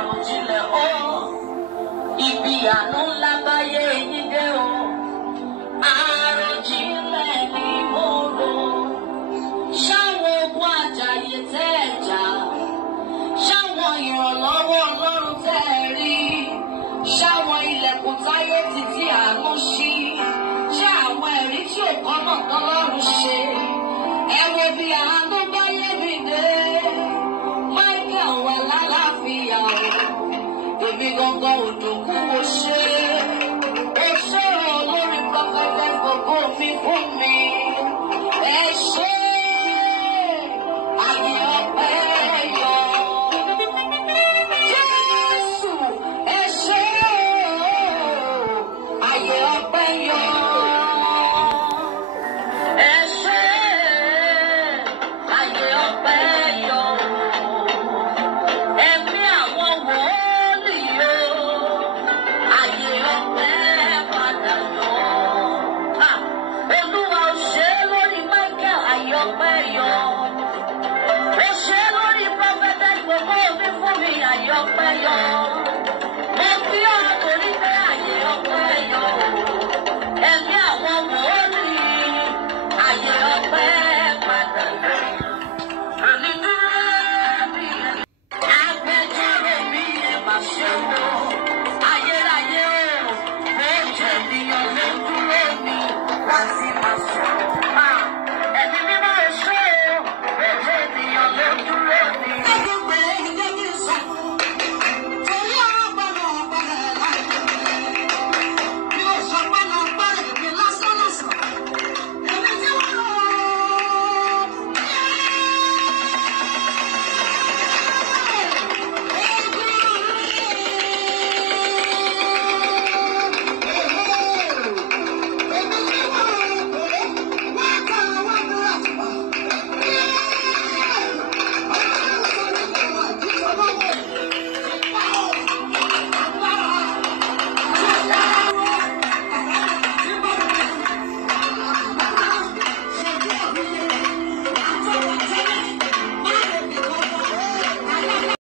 àròjinlẹ̀ o. Ibi àánú ńlá báyé yín dé o. Àròjinlẹ̀ ni mo rò. Ṣáwọn ogun àjàyè tẹ́ ẹ̀ jà. Ṣáwọn ìrànlọ́wọ́ Ọlọ́run tẹ́ ẹ rí. Ṣáwọn ilẹ̀kùn táyé títí àánú ṣí. Ṣé àwọn ẹ̀rí tí ò kọ́nà tọ́lọ́run ṣe? Ẹ wo bí àánú báyé mi dé. Michael wà lálàáfíà o. Èmi gangan òdòkú o ṣe. O ṣe olórí Prophetess Gbogomifunmi. Ẹ ṣe àyè ọpẹ́ yọ. Jésù ẹ ṣe àyè ọpẹ́ yọ. Ẹ ṣe àyè ọpẹ́ yọ. Ẹ̀mí àwọn wòlíì o. Àyè ọpẹ́ padà yọ. Olúwa ò ṣe lórí Michael, àyè ọpẹ́ yọ. Ó ṣe lórí Prophetess Gbogomifunmi, àyè ọpẹ́ yọ.